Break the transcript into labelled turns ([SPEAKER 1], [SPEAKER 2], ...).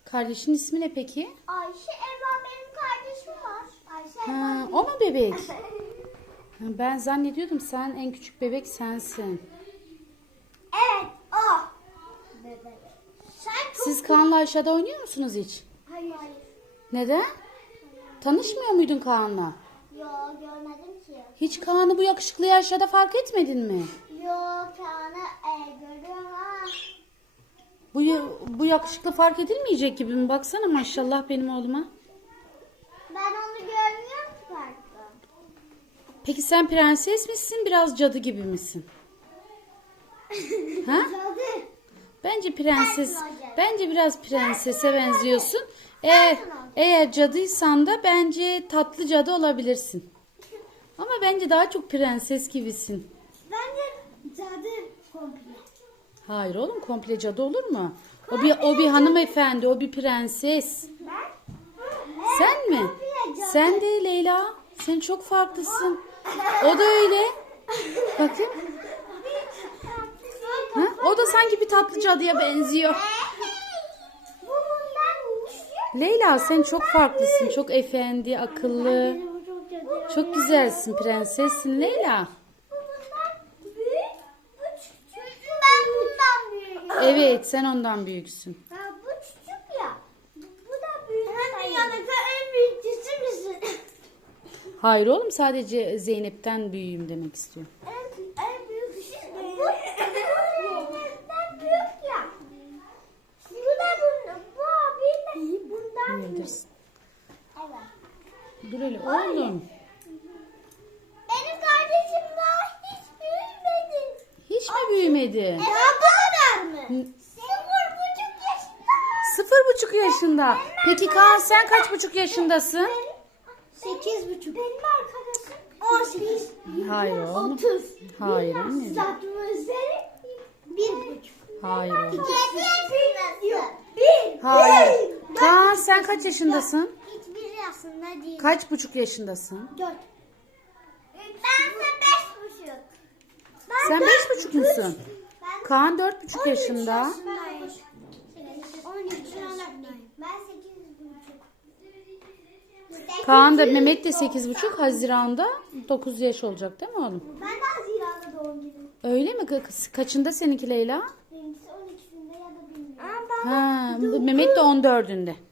[SPEAKER 1] Kardeşin ismi ne peki?
[SPEAKER 2] Ayşe Eva benim kardeşim var. Ayşe
[SPEAKER 1] Ha,
[SPEAKER 2] Eva.
[SPEAKER 1] o mu bebek? Ha, ben zannediyordum sen en küçük bebek sensin.
[SPEAKER 2] Evet o. Bebek. Sen çok...
[SPEAKER 1] Siz Kaan'la aşağıda oynuyor musunuz hiç?
[SPEAKER 2] Hayır.
[SPEAKER 1] Neden? Tanışmıyor muydun Kaan'la?
[SPEAKER 2] Yo görmedim ki.
[SPEAKER 1] Hiç Kaan'ı bu yakışıklıyı aşağıda fark etmedin mi?
[SPEAKER 2] Yo Kaan'ı görüyorum ha.
[SPEAKER 1] Bu yakışıklı fark edilmeyecek gibi mi? Baksana maşallah benim oğluma.
[SPEAKER 2] Ben onu görmüyorum ki parkta.
[SPEAKER 1] Peki sen prenses misin, biraz cadı gibi misin? Ha?
[SPEAKER 2] Cadı.
[SPEAKER 1] Bence prenses.
[SPEAKER 2] Ben cadı.
[SPEAKER 1] Bence biraz prensese benziyorsun. Eğer cadıysan da bence tatlı cadı olabilirsin. Ama bence daha çok prenses gibisin.
[SPEAKER 2] Bence cadı komple.
[SPEAKER 1] Hayır oğlum, komple cadı olur mu? O bir hanımefendi, o bir prenses.
[SPEAKER 2] Ben?
[SPEAKER 1] Sen mi?
[SPEAKER 2] komple cadı.
[SPEAKER 1] Sen de Leyla. Sen çok farklısın. O da öyle. Bakın. Ha? O da sanki bir tatlı cadıya benziyor.
[SPEAKER 2] Bu bundan düşüyor.
[SPEAKER 1] Leyla sen çok farklısın. Çok efendi, akıllı.
[SPEAKER 2] Bu çok cadı.
[SPEAKER 1] Çok güzelsin, prensessin Leyla.
[SPEAKER 2] Bu bundan büyük. Bu küçük. Ben bundan büyüğüm.
[SPEAKER 1] Evet, sen ondan büyüksün.
[SPEAKER 2] Ha, bu küçük ya. Bu da büyük. Hem dünyadaki en büyüktüsü müsün?
[SPEAKER 1] Hayır oğlum, sadece Zeynep'ten büyüğüm demek istiyor.
[SPEAKER 2] En büyük bu Zeynep'ten büyük ya. Bu da bundan. Bu abi de bundan büyük.
[SPEAKER 1] Bilirsin.
[SPEAKER 2] Evet.
[SPEAKER 1] Dur öyle oğlum.
[SPEAKER 2] Benim kardeşim daha hiç büyümedi.
[SPEAKER 1] Hiç mi büyümedi?
[SPEAKER 2] Bu kadar mı? 0,5 yaşında.
[SPEAKER 1] 0,5 yaşında. Peki Kaan sen kaç buçuk yaşındasın?
[SPEAKER 2] 8,5. Benim arkadaşım 18.
[SPEAKER 1] Hayır oğlum.
[SPEAKER 2] 30.
[SPEAKER 1] Hayır anne.
[SPEAKER 2] Satma üzeri 1,5.
[SPEAKER 1] Hayır oğlum.
[SPEAKER 2] Yok. 1.
[SPEAKER 1] Hayır. Kaan sen kaç yaşındasın?
[SPEAKER 2] Hiçbir yaşında değil.
[SPEAKER 1] Kaç buçuk yaşındasın?
[SPEAKER 2] 4. Ben de 5,5.
[SPEAKER 1] Sen 5,5 musun? Kaan 4,5 yaşında.
[SPEAKER 2] 13 yaşındayım. Ben 8,5.
[SPEAKER 1] Kaan da Mehmet de 8,5. Haziran'da 9 yaş olacak değil mi oğlum?
[SPEAKER 2] Ben de Haziran'da doğum günüm.
[SPEAKER 1] Öyle mi? Kaçında seninki Leyla?
[SPEAKER 2] Benimkisi 12'sinde ya da bilmiyorum.
[SPEAKER 1] Ha, Mehmet de 14'ünde.